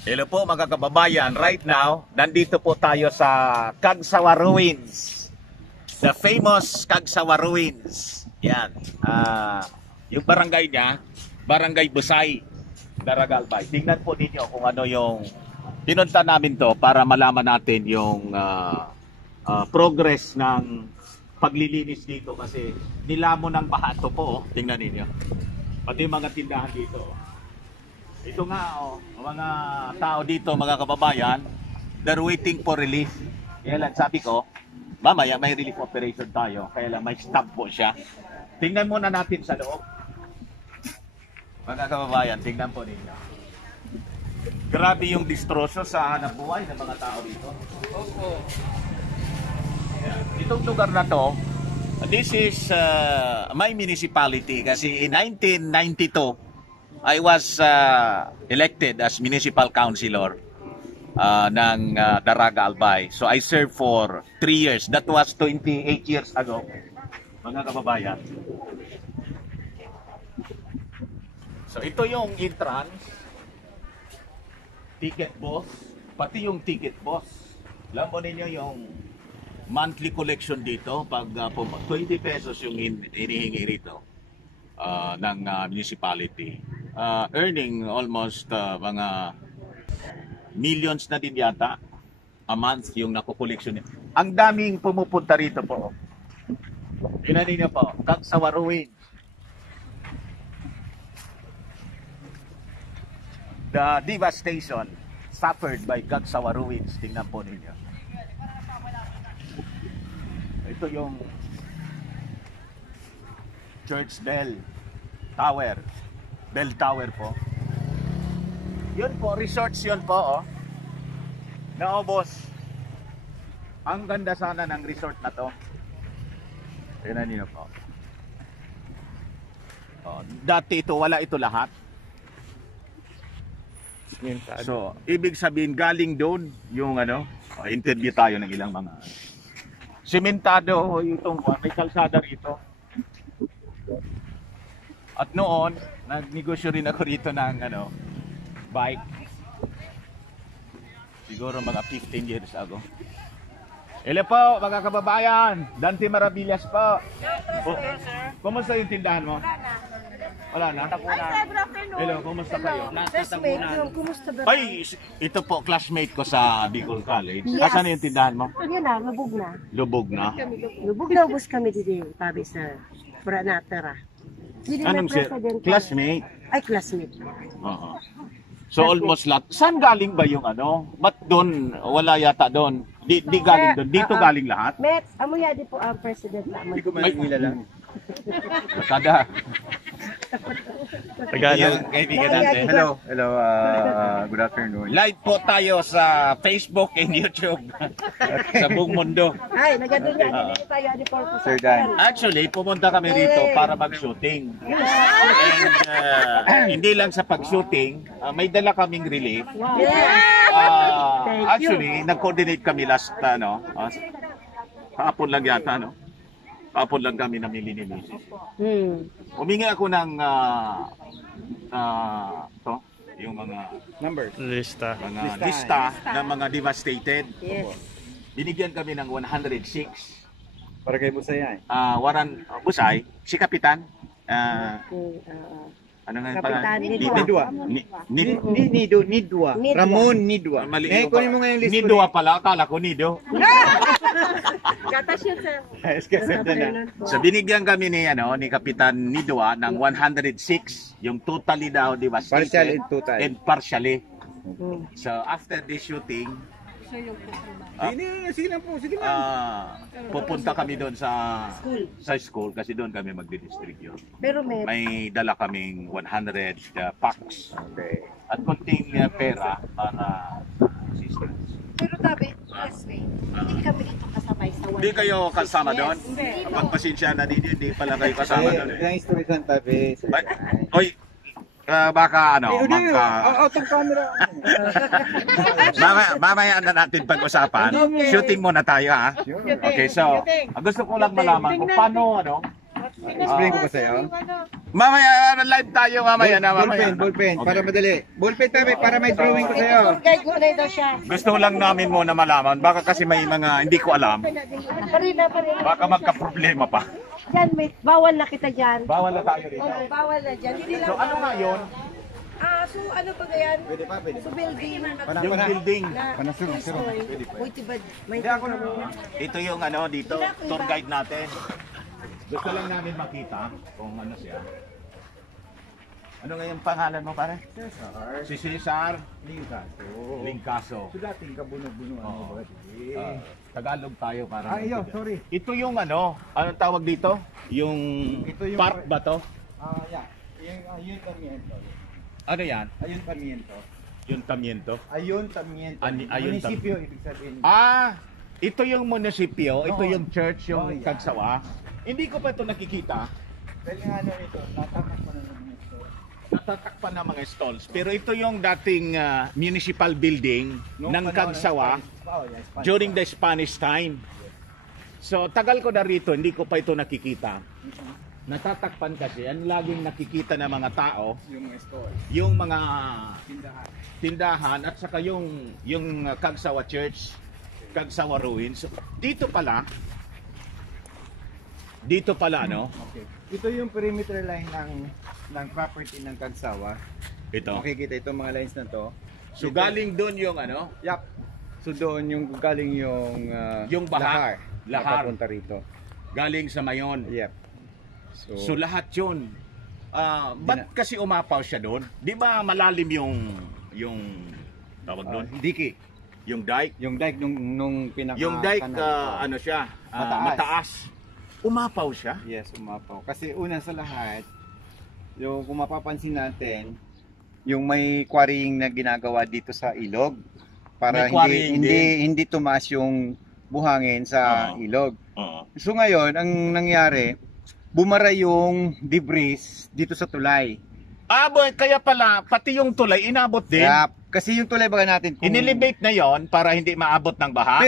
Hello po mga kababayan, right now, nandito po tayo sa Cagsawa Ruins. The famous Cagsawa Ruins. Yan. Yung barangay niya, Barangay Busay, Daragalbay. Tingnan po ninyo kung ano yung pinunta namin to para malaman natin yung progress ng paglilinis dito kasi nilamon ng baha to po. Tingnan ninyo. Pati mga tindahan dito. Ito nga, mga tao dito, mga kababayan, they're waiting for relief. Kaya lang, sabi ko, mamaya may relief operation tayo. Kaya lang, may stop po siya. Tingnan muna natin sa loob. Mga kababayan, tingnan po ninyo. Grabe yung distroso sa hanap buhay ng mga tao dito. Itong lugar na to, this is my municipality kasi in 1992, I was elected as municipal councilor ng Daragalbay. So I served for 3 years. That was 28 years ago, mga kababayan. So ito yung entrance, ticket boss, pati yung ticket boss. Alam mo ninyo yung monthly collection dito, pag 20 pesos yung hinihingi rito ng municipality. Earning almost mga millions na din yata a month yung nakukoleksyon niya. Ang daming pumupunta rito po. Pinanin niyo po, Cagsawa Ruins. The devastation suffered by Cagsawa Ruins. Tingnan po ninyo. Ito yung Church Bell Tower. Bell Tower po. Yun po, resorts yun po, Naubos. Ang ganda sana ng resort na to. Tingnan niyo po. Dati ito, wala ito lahat. So, ibig sabihin galing doon yung interview tayo ng ilang mga sementado itong may kalsada rito. At noon, nagnegosyo rin ako rito ng bike. Siguro mga 15 years ago. Hello po, mga kababayan. Dante Maravillas po. Kumusta yung tindahan mo? Wala na? Hello, kumusta kayo? Ay, ito po, classmate ko sa Bicol College. Yes. Asan yung tindahan mo? Yan na, lubog na. Lubog na? Lubog na ubos kami dito, pabi sa Pranatara. Anong classmate? Ay, classmate. So almost lahat. Saan galing ba yung Ba't doon? Wala yata doon. Di galing doon. Dito galing lahat? Met, amuya di po ang president naman. Hindi ko manila lang. Kada. Yung kaibigan natin. Hello, good afternoon. Live po tayo sa Facebook and YouTube. Sa buong mundo. Ay, nagandun nga, hindi tayo di po. Sir Dan. Actually, pumunta kami rito para mag-shooting. And hindi lang sa pag-shooting, may dala kaming relief. Actually, nag-coordinate kami last, kahapon lang yata, Kahapon lang kami namili-nilisis. Humingi ako ng yung mga Lista. lista ng mga devastated. Yes. Binigyan kami ng 106. Para kay Busay. Waran Busay, si Kapitan. Ano nga Kapitan Nidwa. Nidwa. Ramon Nidwa. Mali. Kunin mo nga yung list. Nido pala, akala ko Nido. Gatas yun, sir. So binigyan kami ni Kapitan Nidwa ng 106, yung totally daw devastated. Partial and total. And partially. So after this shooting, Sige lang po. pupunta kami doon sa school kasi doon kami magdi-distribute. Pero Met, May dala kaming 100 packs Okay. at konting pera para assistance. pero tabi, yes, wait. Hindi kami dito kasabay sa Hindi kayo kasama doon? Pagpasensya na din, hindi pala kayo kasama doon. Ilang story kan tabi. Oy, baka Out of camera. mamaya na natin pag-usapan. Shooting muna tayo, ha? Okay, so gusto ko lang malaman kung paano Explain ko ba sa'yo? Mamaya, live tayo mamaya na mamaya. Ballpen, Okay. para madali. Ballpen tabi, para may drawing ko sa'yo. Tour guide ko na daw siya. Gusto lang namin muna malaman, baka kasi may mga hindi ko alam, Parina. baka magka-problema pa. Yan, may, bawal na kita dyan. Bawal na tayo rito. Oh, bawal na dyan. Hindi lang. So ano nga yun? So ano pa yan? Pwede pa. So building. Yung building. Uy, tibad. May Ito yung ano dito, tour guide natin. Gusto lang namin makita kung ano siya. Ano nga yung pangalan mo pare? Cesar. Si Cesar Lingkaso. Lingkaso. So dating kabuno-bunuan mo ba? Tagalog tayo para. Iyo, sorry. Ito yung ano, anong tawag dito? Yung, Ito yung- park ba to? Yeah. Ayuntamiento. Ano yan? Ayuntamiento. Yung tamiento? Ayuntamiento. Ayuntamiento. Munisipyo, ibig sabihin. Ito yung munisipyo, ito Oo. yung church, yung Oh, yeah. Kagsawa. Hindi ko pa ito nakikita. Dahil nga ano ito, natatak pa na naman ito. Natatakpan ng mga stalls. Pero ito yung dating municipal building ng Kagsawa during the Spanish time. So tagal ko na rito, hindi ko pa ito nakikita. Natatakpan kasi, ang laging nakikita ng mga tao, Yung mga store. yung mga Tindahan. tindahan at saka yung Kagsawa Church, Kagsawa Ruins. Dito pala, no? Okay. Ito yung perimeter line ng property ng Kagsawa. Ito. Makikita itong mga lines na to. So galing doon yung ano, Yap. So doon yung galing yung Yung Bahar. Lahar. Papunta rito. galing sa Mayon. Yep. So lahat 'yun. Ba't kasi umapaw siya doon? 'Di ba malalim yung tawag doon? Diki. Yung dike. Yung dike nung pinaka Yung dike ano siya? Mataas. Umapaw siya? Yes, umapaw. Kasi una sa lahat, yung kung mapapansin natin, yung may quarrying na ginagawa dito sa ilog para hindi tumaas yung buhangin sa ilog. So ngayon, ang nangyari, bumara yung debris dito sa tulay. Boy, kaya pala pati yung tulay inabot din. Yep. Kasi yung tulay baga natin kung Inelevate na 'yon para hindi maabot ng baha.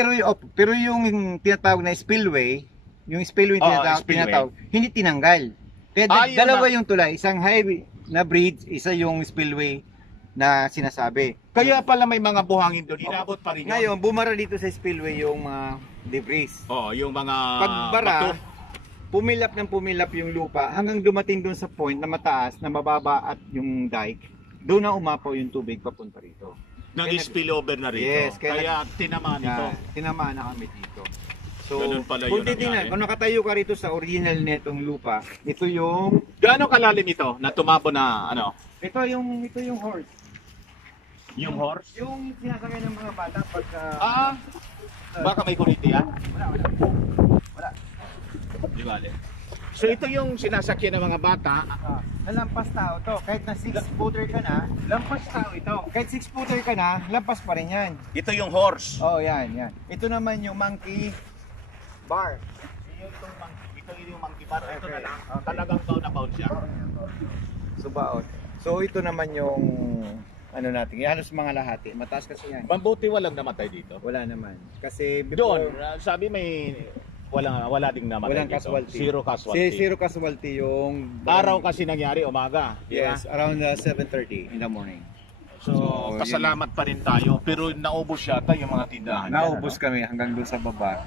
pero yung tinatawag na spillway, yung spillway tinatawag, hindi tinanggal. Kaya dalawa yung tulay, isang highway na bridge, isa yung spillway na sinasabi. Kaya pala may mga buhangin doon, inabot pa rin yun. Ngayon, bumara dito sa spillway yung mga debris. Yung mga Pagbara, bato. pumilap yung lupa hanggang dumating doon sa point na mataas, na mababa at yung dike, doon na umapaw yung tubig papunta rito. Nag-spillover na rito. Yes, kaya tinamaan ito. Tinamaan na kami dito. So, Ganun pala kung yun titingnan, nangyari. kung nakatayo ka rito sa original netong lupa, ito yung Gaano kalalim ito na tumabo na ano? ito yung horse. Yung horse? Yung sinasakay ng mga bata pagka Baka may kurite yan? wala. Di bale. So ito yung sinasakyan ng mga bata. Nalampas tao to. Kahit na 6-footer ka na, lampas tao ito. Kahit 6-footer ka na, lampas pa rin yan. Ito yung horse. Oh, yan. Ito naman yung monkey bar. Ito yung monkey bar. Ito na lang. Okay. Talagang bound na bound siya. Subaot. So ito naman yung ano natin, halos mga lahati. Mataas kasi yan. Mabuti walang namatay dito. Wala naman. Kasi Doon, before, sabi may wala ding namatay walang dito. casualty. Zero casualty. Zero casualty yung Araw kasi nangyari, umaga. di ba? Yes, around 7:30 in the morning. So, So, pasalamat pa rin tayo. Pero naubos yata yung mga tindahan. Naubos kami hanggang doon sa baba.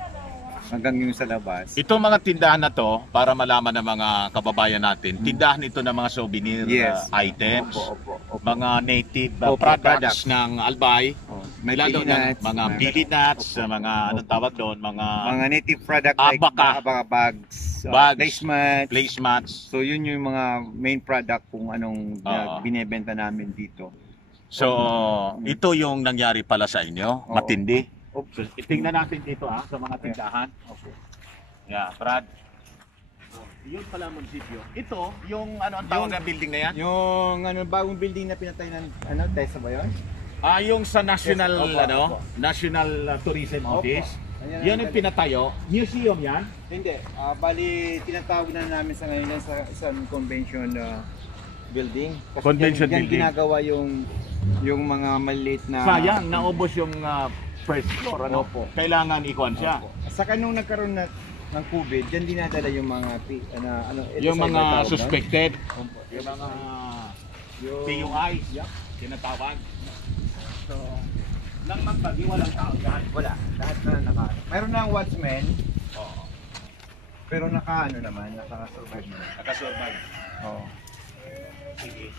Hanggang yung sa labas. Itong mga tindahan na to, para malaman ng mga kababayan natin, tindahan ito ng mga souvenir Yes. items, Opo. mga native Opo, products ng Albay, Oh, may may lalo pili ng nuts, mga pili nuts, mga anong tawag doon, mga native product like Abaka. bags, Bags. placemats. placemats. So yun yung mga main product kung anong Oo. binebenta namin dito. So, ito yung nangyari pala sa inyo, Oo. matindi. Opo. So, tingnan natin dito sa mga tindahan. Yeah, Brad. Yun pala munisipyo. Ito, yung ano ang tawag ng building na yan? Yung bagong building na pinatay ng TESA ba yun? Yung sa National Yes, opo, opo. National Tourism Opo. Office. Ayan Yan ang yung pinatayo. Museum yan. Hindi. Bali, tinatawag na namin sa ngayon sa isang convention building. Kasi Convention dyan building. ginagawa yung mga maliit na... Sayang, naubos yung first floor. Ano? Opo. Kailangan ikuan siya. Opo. Saka nung nagkaroon na ng COVID, diyan dinadala yung mga Yung mga tawag doon? suspected, Opo. yung mga Yung PUI, Yup. tinatawag. So, nang magpagi, walang tao dyan. Wala. Lahat na naka. Mayroon na ang watchman, Oo, pero naka-survive na. nakasurvive. Oo. Sige.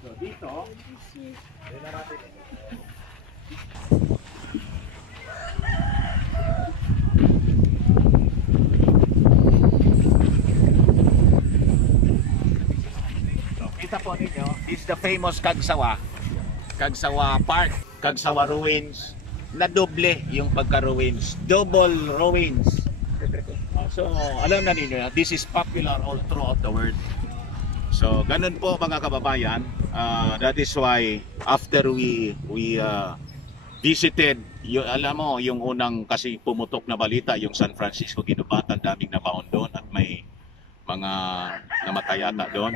So, dito, yun na natin. So, kita po ninyo, this is the famous Kagsawa Park, Kagsawa Ruins, na doble yung pagka-ruins, double ruins. So, alam na ninyo, this is popular all throughout the world. So, ganun po mga kababayan. That is why after we visited, alam mo, yung unang kasi pumutok na balita, yung San Francisco ginubatan, daming nabaon doon at may mga namatay ata doon.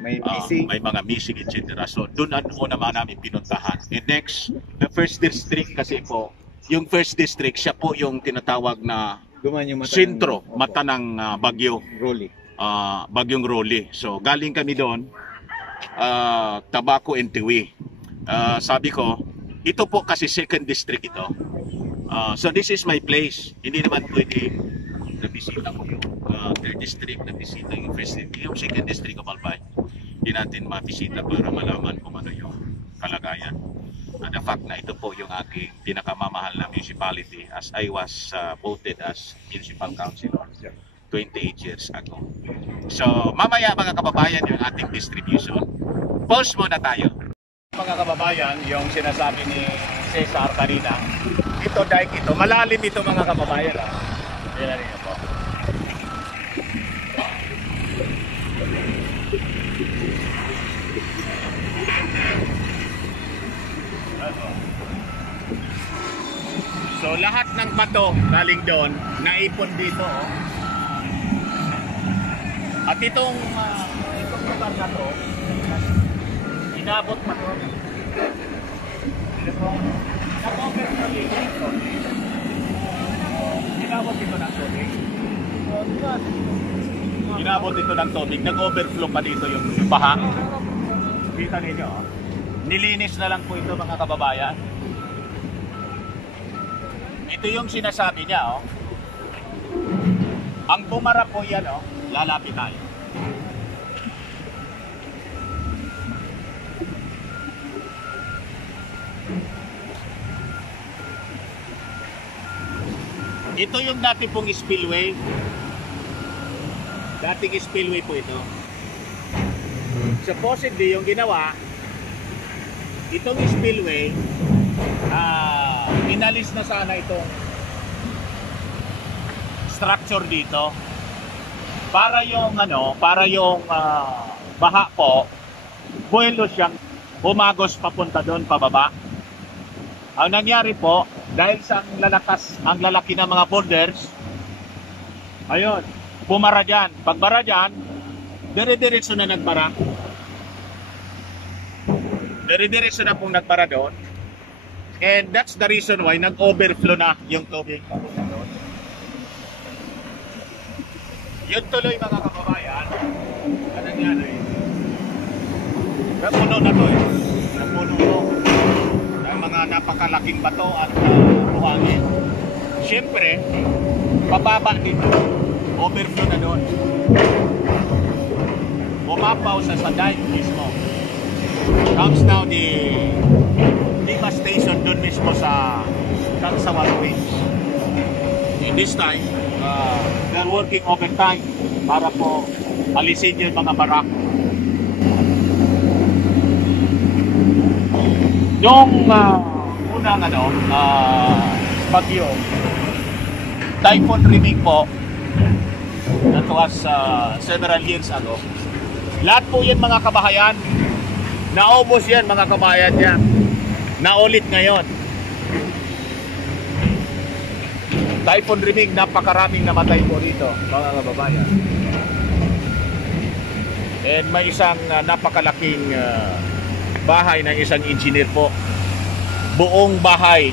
May missing. May mga missing, etc. So, doon ang naman namin pinuntahan. And next, the first district kasi po, yung first district, siya po yung tinatawag na Duman yung sentro, Opo. mata ng bagyo. Rolly. Bagyong Rolly. So galing kami doon, Tabaco and Tiwi. Sabi ko, ito po kasi second district ito. So this is my place. Hindi naman pwede nabisita ko yung third district, nabisita yung first district, yung second district of Albay. Hindi natin mabisita para malaman kung ano yung kalagayan. The fact na ito po yung aking pinakamamahal na municipality as I was voted as municipal councilor 28 years ago. So, mamaya mga kababayan yung ating distribution. Pause muna tayo. Mga kababayan, yung sinasabi ni Cesar kanina, ito dahil ito, malalim ito mga kababayan. Yan rin po. So, lahat ng bato galing doon, naipon dito. Oh. At itong lugar na to, inabot pa to. Inabot ito ng tubig. Inabot ito ng tubig. Nag-overflow pa dito yung baha. Kita ninyo. Oh. Nilinis na lang po ito mga kababayan. Ito yung sinasabi niya. Oh. Ang bumara po yan. Oh. Lalapit tayo. Ito yung dati pong spillway. Dating spillway po ito. Supposedly yung ginawa, itong spillway, inalis na sana itong structure dito. Para yung baha po, buwelo siyang humagos papunta doon pababa. Ang nangyari po, dahil sa ang lalaki ng mga boulders, ayun, bumara dyan. Pagbara dyan, dire-diretso na nagbara. Dire-diretso na pong nagbara doon. And that's the reason why nag-overflow na yung tubig papunta doon. Yun tuloy mga kababayan, ano nangyari? Napuno na to eh. Napuno ng mga napakalaking bato at buhangin. Siyempre, pababa dito. Overflow na doon. Bumapaw sa dike mismo. Comes now the devastation doon mismo sa Kagsawa Ruins. In this time, they're working overtime para po alisin yung mga barak. Yung unang bagyo, Typhoon Riming po, that was several years ago. Lahat po yan mga kabahayan, naubos yan mga kabahayan yan, naulit ngayon. Typhoon Riming, napakaraming namatay po rito, mga kababayan. And may isang napakalaking bahay ng isang engineer po. Buong bahay,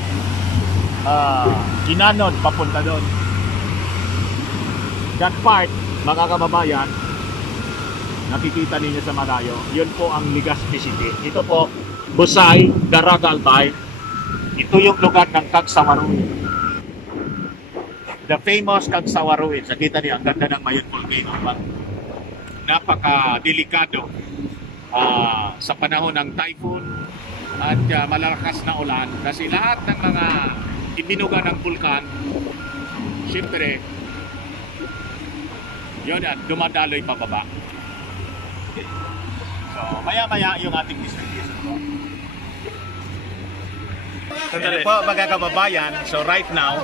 ginanod papunta doon. that part, mga kababayan, nakikita ninyo sa malayo, yun po ang Legazpi City. Ito po, Busay, Daragalbay. Ito yung lugar ng Cagsawa Ruins. The famous Cagsawa Ruins. Nakita niyo, ang ganda ng Mayon Volcano. Napaka-delikado sa panahon ng typhoon at malalakas na ulan. Kasi lahat ng mga ibinuga ng vulkan, siyempre, yun at dumadaloy pababa. So, maya-maya yung ating distribution po. Sandali po mga kababayan, so right now,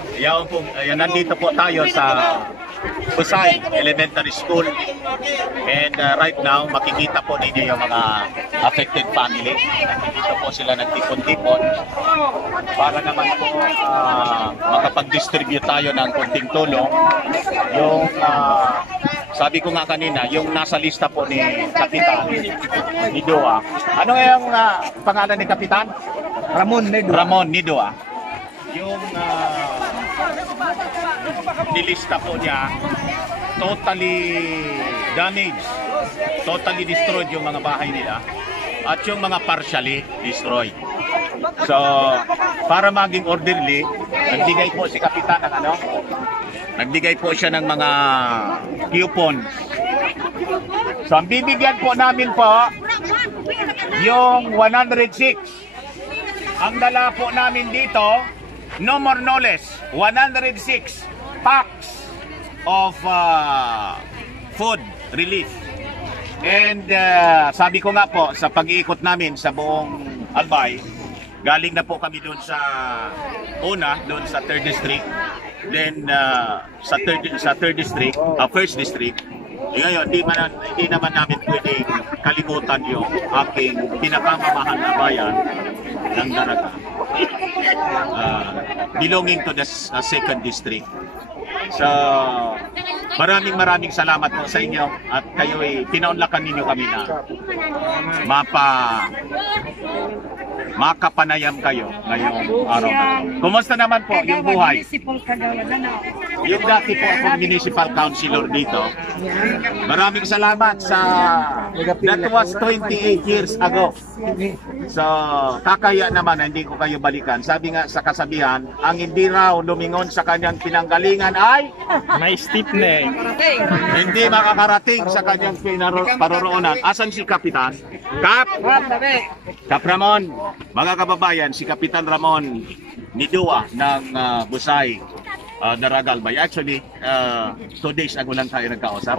nandito po tayo sa Busay Elementary School and right now makikita po ninyo yung mga affected family. Dito po sila nagtipon-tipon para naman po makapag-distribute tayo ng konting tulong. Yung sabi ko nga kanina, yung nasa lista po ni Kapitan Nidoa. Ano yung pangalan ni Kapitan? Ramon Nedo. Ramon Nidoa. Yung nilista po niya, totally damaged, totally destroyed yung mga bahay nila at yung mga partially destroyed. So, para maging orderly, nagbigay po si Kapitan ng nagbigay po siya ng mga coupons. So, ang bibigyan po namin po, yung 106. Ang dala po namin dito, no more no less, 106 packs of food relief. And sabi ko nga po, sa pag-iikot namin sa buong Albay, galing na po kami doon sa doon sa 3rd District. Then sa 3rd District, 1st District. Ngayon, hindi naman namin pwedeng kalimutan yung aking pinakamamahal na bayan ng Daraga, belonging to the 2nd District. So, maraming salamat po sa inyo at kayo'y pinaunlakan ninyo kami na makapanayam kayo ngayong araw na ito. Kumusta naman po yung buhay? Yung dati po akong municipal councilor dito. Maraming salamat sa that was 28 years ago. So, kakaya naman hindi ko kayo balikan. Sabi nga sa kasabihan, ang hindi raw lumingon sa kanyang pinanggalingan ay may steep neck. hindi makakarating sa kanyang paroroonan. Asan si Kapitan? Kap Ramon, mga kababayan, si Kapitan Ramon Nidoa ng Busay, Daragalbay. Actually, 2 days ago lang tayo nagkausap.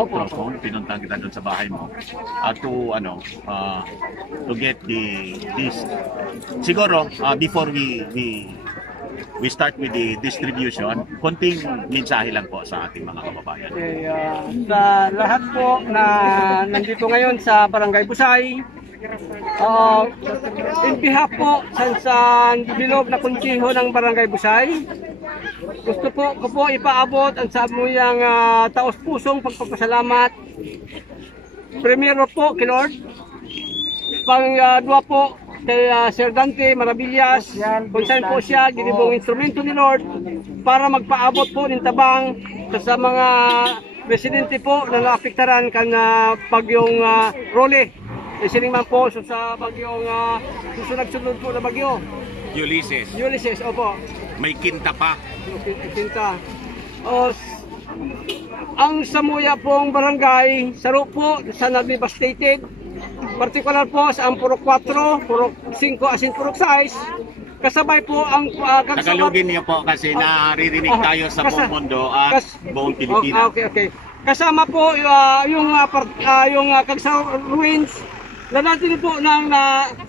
Pinuntang kita doon sa bahay mo to get this. Siguro, before we start with the distribution, konting mensahe lang po sa ating mga kababayan. Okay, sa lahat po na nandito ngayon sa Barangay Busay, in behalf po sa bilog na konseho ng Barangay Busay, gusto po ko po ipaabot ang samuyang taos-pusong pagpapasalamat. Primero po kay Lord, pang-dua po kay Sir Dante Maravillas, kung saan po siya ginibong instrumento ni Lord para magpaabot po ng tabang sa mga residente po na naapektaran kan bagyong Role. Isiling man po sa bagyong susunod-sunod po na bagyo. Ulysses, opo. May kinta pa. Kinta. Ang Samuya pong barangay, saro po sa na-devastated. Partikular po sa Purok 4, Purok 5 asin Purok 6. Kasabay po ang Tagalogin niyo po kasi naririnig tayo sa buong mundo at buong Pilipinas. Okay. Kasama po yung Cagsawa Ruins na natin po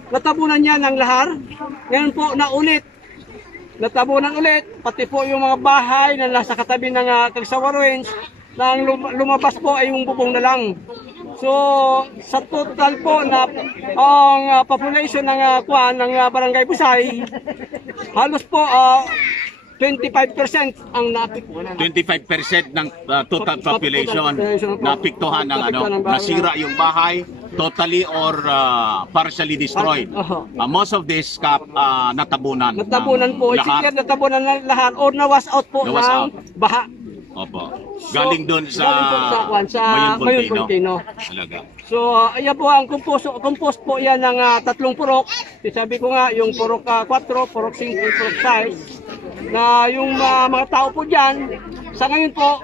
natabunan niya ng lahar. Ngayon po natabunan ulit, pati po yung mga bahay na nasa katabi ng Cagsawa Ruins na lumabas po ay yung bubong na lang. So, sa total po na ang population ng Barangay Busay, halos po 25% ang naapektuhan. 25% ng total population naapektuhan ng nasira yung bahay, totally or partially destroyed. Most of this natabunan. Natabunan po, natabunan ng lahat or nawas out po ng baha. Opo. Galing doon sa galing po sa Mayon Volcano. Talaga. So, ayan po ang compost po yan ng tatlong purok. Sabi ko nga, yung purok 4, purok 5, purok 6, na yung mga tao po dyan, sa ngayon po,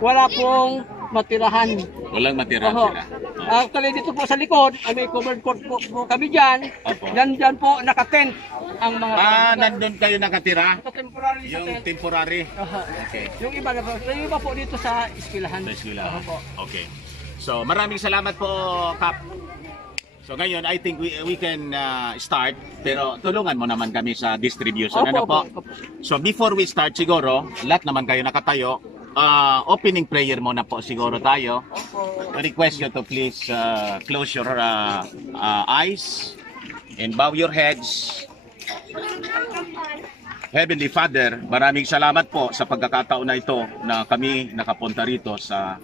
wala pong matirahan. Walang matirahan Oho. sila. Actually, dito po sa likod, may covered court po kami dyan. Opo. Dyan po, nakatent ang mga Nandun kayo nakatira? temporary sa Yung tent. temporary? Oho. Okay. Yung iba po dito sa eskwelahan. Sa eskwelahan. Oho po. Okay. So, maraming salamat po, Kap. So, ngayon, I think we can start. Pero, tulungan mo naman kami sa distribution. Ano po? Opo. So, before we start siguro, lahat naman kayo nakatayo. Opening prayer muna po siguro tayo. I request you to please close your eyes and bow your heads. Heavenly Father, maraming salamat po sa pagkakataon na ito na kami nakapunta rito sa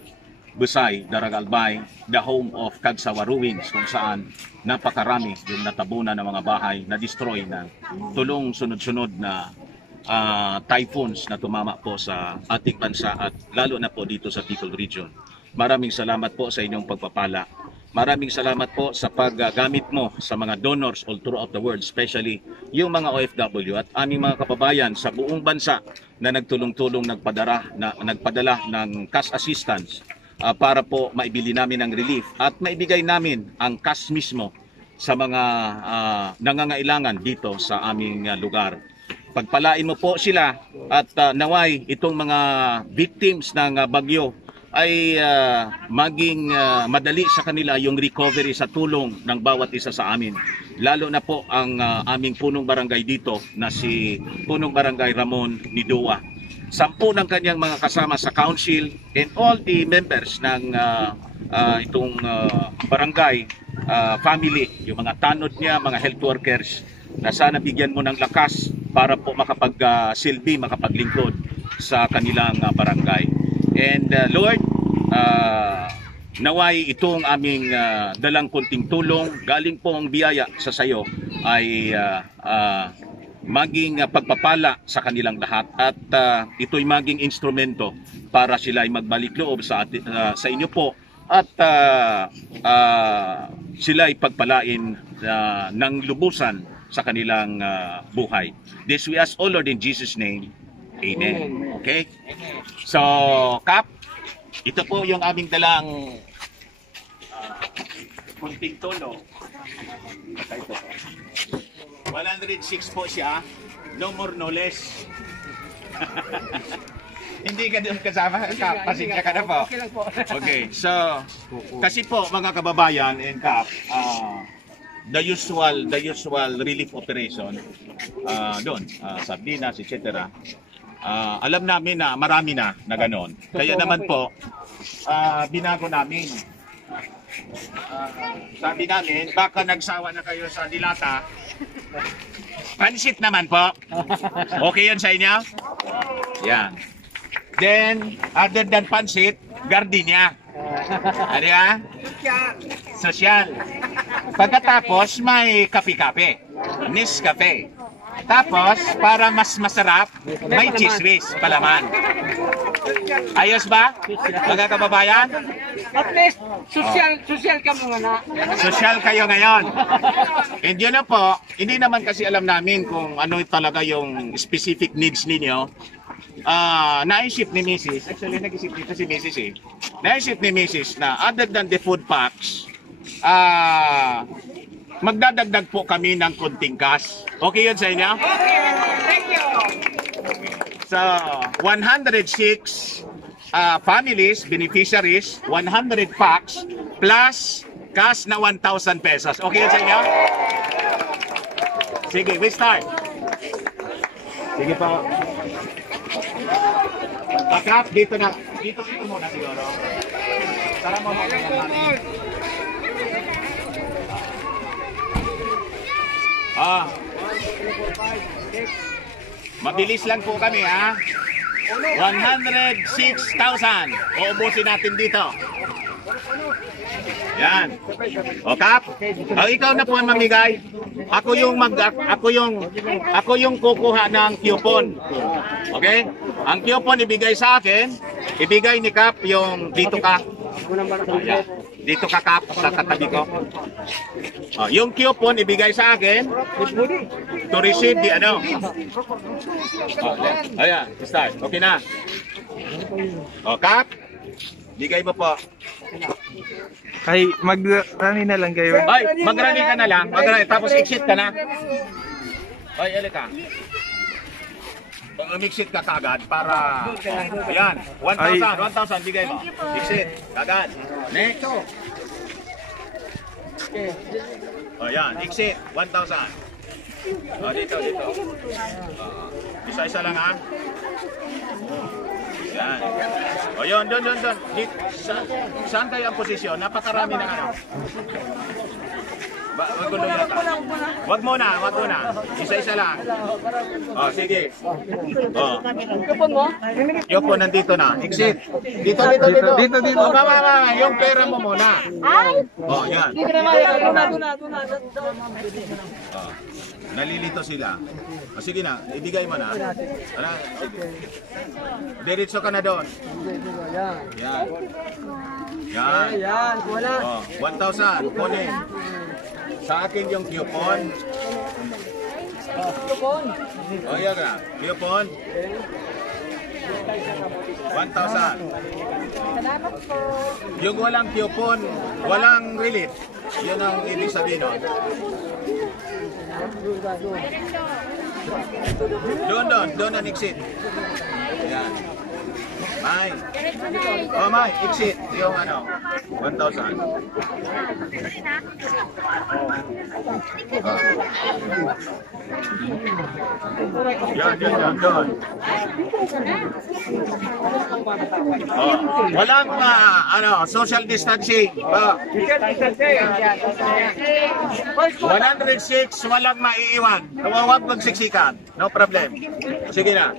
Busay, Daragalbay, the home of Kagsawa Ruins, kung saan napakarami yung natabunan ng mga bahay na destroy na tulong sunod-sunod na typhoons na tumama po sa ating bansa at lalo na po dito sa Bicol Region. Maraming salamat po sa inyong pagpapala. Maraming salamat po sa paggamit mo sa mga donors all throughout the world, especially yung mga OFW at aming mga kababayan sa buong bansa na nagtulong-tulong nagpadala ng cash assistance para po maibili namin ang relief at maibigay namin ang cash mismo sa mga nangangailangan dito sa aming lugar. Pagpalain mo po sila at naway itong mga victims ng bagyo ay maging madali sa kanila yung recovery sa tulong ng bawat isa sa amin. Lalo na po ang aming punong barangay dito na si Punong Barangay Ramon Nidua. 10 ng kanyang mga kasama sa council and all the members ng itong barangay family, yung mga tanod niya, mga health workers, na sana bigyan mo ng lakas para po makapagsilbi, makapaglingkod sa kanilang barangay. And Lord, naway itong aming dalang kunting tulong, galing po ang biyaya sa sayo ay maging pagpapala sa kanilang lahat at ito'y maging instrumento para sila ay magbalik loob sa inyo po at sila ay pagpalain ng lubusan sa kanilang buhay. This we ask, O Lord, in Jesus' name. Amen. Okay? So, Kap, ito po yung aming dalang kunting tulong. Ito. 106 po siya. No more, no less. Hindi ka doon kasama, Kap. Pasensya ka na po. Okay lang po. Okay, so, kasi po mga kababayan and Kap, the usual relief operation doon, Sardinas, etc. Alam namin na marami na ganon. Kaya naman po, binago namin. Sabi namin, baka nagsawa na kayo sa dilata. Pansit naman po. Okay yun sa inyo? Yan. Then, other than pansit, gardenia. Ano yan? Sosyal. Pagkatapos, may kape-kape. Nescafe. Tapos, para mas masarap, may cheese whiz, palaman. Ayos ba, mga kababayan? At least, social ka mga na. Social kayo ngayon. And yun na po, hindi naman kasi alam namin kung ano talaga yung specific needs ninyo. Naisip ni Mrs. Actually, nag-isip dito si Mrs. Naisip ni Mrs. na other than the food packs, magdadagdag po kami ng kunting cash. Okay yun sa inyo? Okay, thank you. So, 106 families, beneficiaries, 100 packs, plus cash na 1,000 pesos. Okay yun sa inyo? Sige, we start. Sige po. Kap, dito muna siguro. Tara mo mga natin. Mabilis lang po kami ha. 106,000. Uubusin natin dito. Yan. O Kap, ikaw na po ang mamigay. Ako yung kukuha ng coupon. Okay? Ang coupon ibigay sa akin, ibigay ni Kap yung dito ka. Ayan. Dito ka Kap sa katabi ko. Yung coupon ibigay sa akin to receive the ano. Ayan, start. Okay na. O Kap, bigay mo po. Ay, mag-rani na lang kayo. Ay, mag-rani ka na lang. Mag-rani. Tapos exit ka na. Ay, ali ka. Mag-exit ka kagad para... Yan. 1,000. Bigay mo. Exit. Kagad. Next. O, yan. Exit. 1,000. O, dito. Isa-isa lang, ha? Yan. O yun, doon. Saan kayo ang posisyon? Napakarami ng ano. Wag gulo yata. Wag muna. Isa-isa lang. O, sige. O. Yung po, nandito na. Exit. Dito. O, mama, yung pera mo muna. O, yan. O, nalilito sila. O, sige na, ibigay mo na. Diretso ka na doon. Yan. O, 1,000. Kunin. Sa akin yung coupon. O, yan na. Coupon. 1,000. Yung walang coupon, walang relief. Yun ang ibig sabihin nun. Doon ang exit. Yan. May. Oh, may exit yung ano, 1,000. Yan, doon. Oh, walang social distancing. 106, walang maiiwan. Huwag magsiksikan. No problem. Sige na.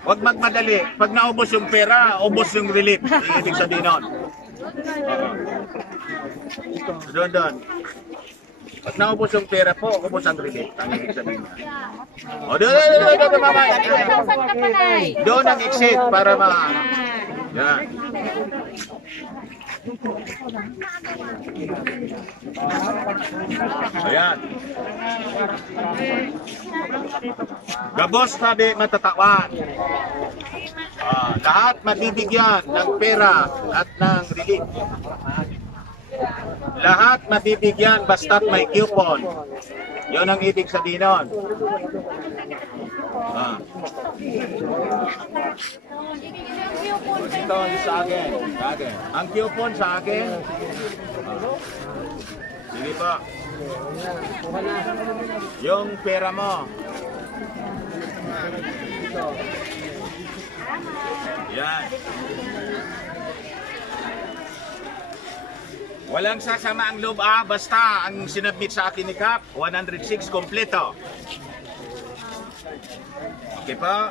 Huwag magmadali. Pag naubos yung pera, ubos yung relief. Ibig sabihin nun. Doon. Pag naubos yung pera po, ubos ang relief. Ang ibig sabihin nun. O, doon, mamay. Doon ang exit para yan. Ayan. Gabos sabi matatawan. Lahat mabibigyan ng pera at ng relief. Lahat mabibigyan basta't may coupon. Yun ang ibig sabihin nun. Ito sa akin. Ang coupon sa akin. Sige po. Yung pera mo. Yan. Walang sasama ang loob basta ang sinabit sa akin ni Kap, 106 kompleto. Okay po.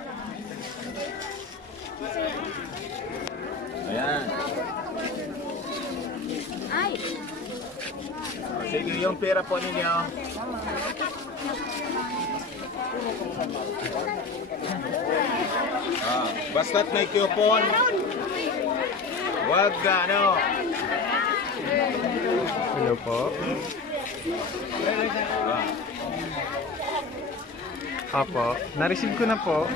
Ayan. Sige, yung pera po ninyo. Basta't may coupon. Wag Hello po. Opo, na-receive ko na po.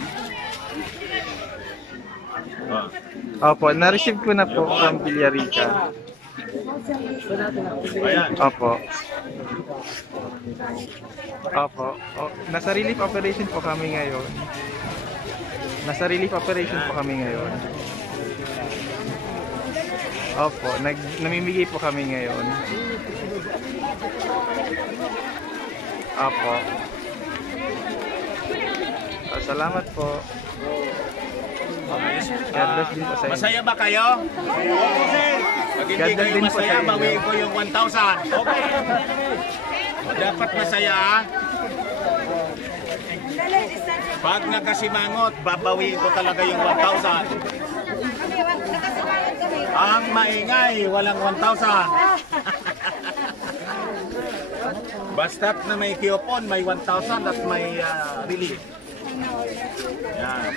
Opo, na-receive ko na po from Villarica. Opo. Nasa relief operation po kami ngayon. Opo, namimigay po kami ngayon. Opo. Salamat po. God bless din po sa inyo. Masaya ba kayo? Pag hindi kayo masaya, bawiin ko yung 1,000. Okay. Dapat masaya. Pag nakasimangot, babawiin ko talaga yung 1,000. Ang maingay, walang 1,000. Basta't na may coupon, may 1,000 at may relief. Yan.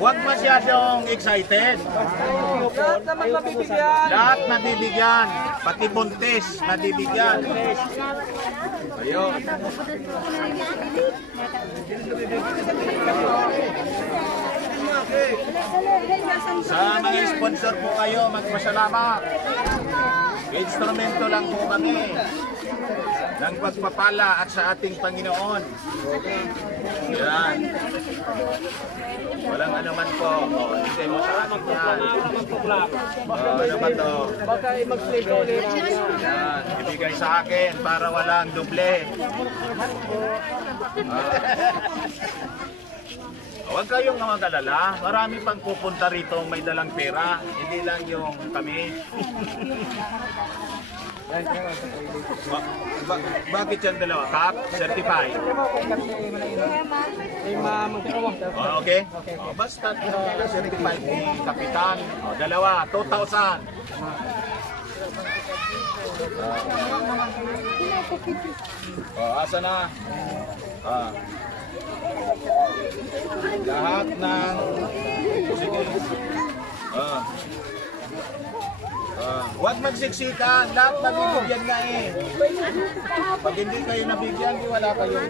Huwag masyadong excited. Lahat naman mabibigyan. Lahat nabibigyan. Pati buntis nabibigyan. Ayun. Sa mga sponsor po kayo, magpasalamat. Instrumento lang po kami ng pagpapala at sa ating Panginoon. Yan. Walang ano man po. Hindi mo sa akin yan. Ano ba to? Baka mag-slip ulit. Yan. Ibigay sa akin para walang doble. Huwag kayong mag-alala. Marami pang pupunta rito may dalang pera. Hindi lang yung kami. Bakit yan dalawa? Cap? Certified? Okay? Basta certified ni Kapitan. Dalawa, 2,000. Asa na? Lahat ng sige. Huwag magsiksikan, lahat nabibigyan nga eh. Pag hindi kayo nabigyan, di wala kayong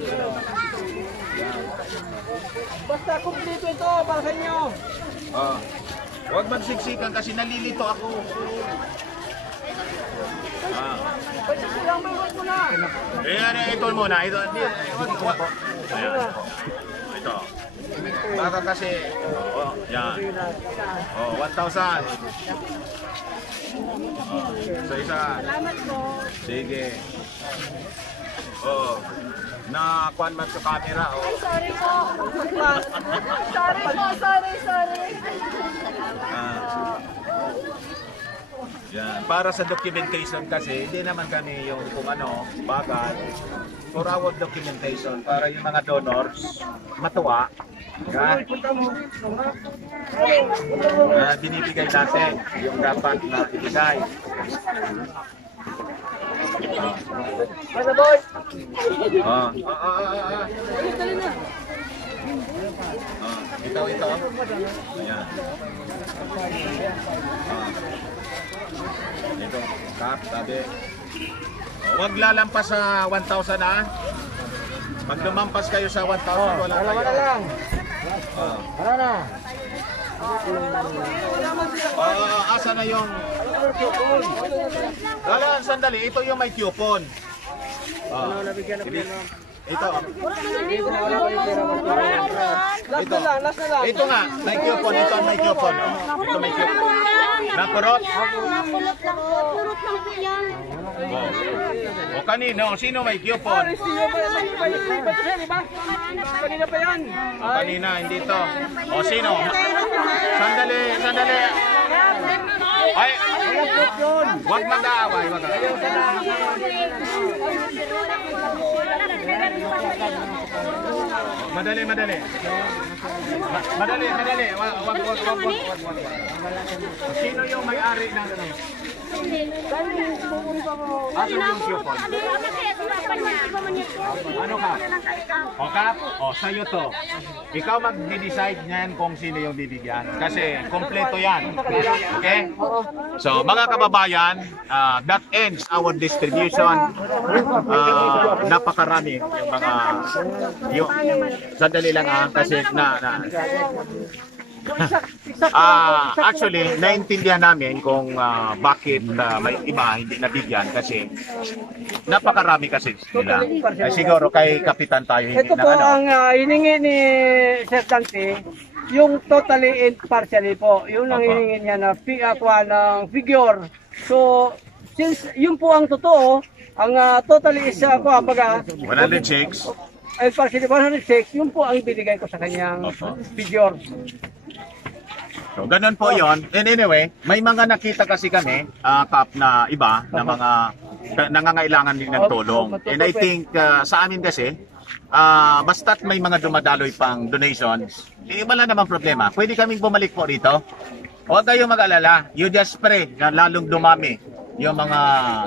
Basta kumpleto ito para sa inyo. Huwag magsiksikan kasi nalilito ako. Pwede silang may wag mo na. Ito muna. Ito. Ayan. Ito. Baka kasi. Yan. 1,000. Isa. Salamat po. Sige. Nakuan man sa camera. Sorry po. Sorry po, sorry. Yan. Para sa documentation kasi, hindi naman kami yung kung ano, bagay. For our documentation, para yung mga donors, matuwa. Yan. Binibigay natin yung dapat na ibigay. Basta boy. Ito. Ayan. Ito, kap, sabi. Huwag lalampas sa 1,000 ha. Pag lumampas kayo sa 1,000, wala kayo. Wala lang. Wala na. Asa na yung Wala, sandali. Ito yung may coupon. Ito. Last na lang. Ito nga, may coupon. Ito may coupon. Ito may coupon. Napurot? Napulot lang po. Purot lang po yan. O kanino? Sino may coupon? Kanina pa yan. O kanina, hindi to. O sino? Sandali. Ay, wag mag-aaway. Madali. Wag. Sino yung may-ari ng ano? Ano yung coupon? Ano ka? O kap? O sa'yo to. Ikaw mag-decide niyan kung sino yung bibigyan. Kasi kompleto yan. Okay? So mga kababayan, that ends our distribution. Napakarami yung mga sandali lang kasi actually, naintindihan namin kung bakit may iba hindi nabigyan kasi napakarami kasi nila. Siguro kay Kapitan tayo hindi Ito na po ano. ang hiningi ni Sir Dante, yung totally and partially po. Yung lang hiningi niya na ng figure. So, since yun po ang totoo, ang totally is baga 106. and partially 106, yun po ang binigay ko sa kanyang figure. So, ganun po yon. And anyway, may mga nakita kasi kami, Kap, na iba, na mga nangangailangan din ng tulong. And I think sa amin kasi, basta't may mga dumadaloy pang donations, wala namang problema. Pwede kaming bumalik po dito. Huwag kayong mag-alala. You just pray na lalong dumami yung mga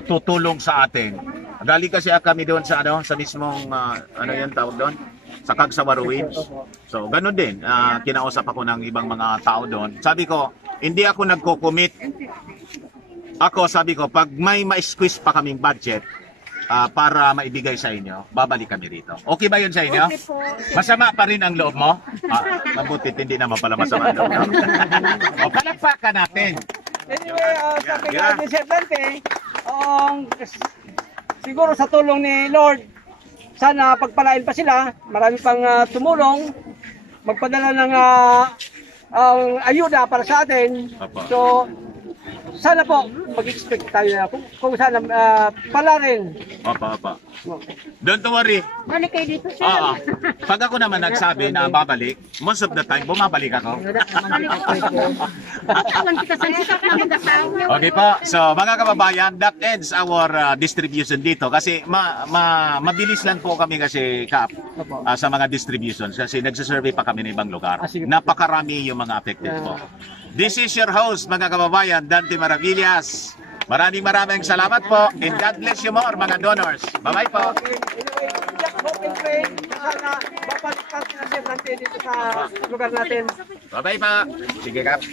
tutulong sa atin. Galing kasi kami doon sa sa mismong ano yan tawag doon? Sa Cagsawa Ruins. So, ganun din. Kinausap ako ng ibang mga tao doon. Sabi ko, hindi ako nagko-commit. Sabi ko, pag may ma-squeeze pa kaming budget para maibigay sa inyo, babalik kami rito. Okay ba yun sa inyo? Masama pa rin ang loob mo? Mabutit, hindi naman pala masama ang loob mo. O, palakpakan natin. Anyway, sabi nga ni Sir Dante, siguro sa tulong ni Lord, sana pagpalain pa sila, marami pang tumulong, magpadala ng ayuda para sa atin. So, sana po, mag-expect tayo na kung sana pala rin. Opa. Don't worry. Balik kayo dito, sir. Pag ako naman nagsabi na babalik, most of the time, bumabalik ako. Okay po. So, mga kababayan, that ends our distribution dito. Kasi mabilis lang po kami kasi, Kap, sa mga distributions. Kasi nagsasurvey pa kami ng ibang lugar. Napakarami yung mga affected po. This is your host, mga kababayan, Dante Maravillas. Maraming salamat po. And God bless you more, mga donors. Bye-bye po. Anyway, just hope and pray, sana mapalitan natin Sir Dante dito sa lugar natin. Bye-bye pa. Sige, Kap.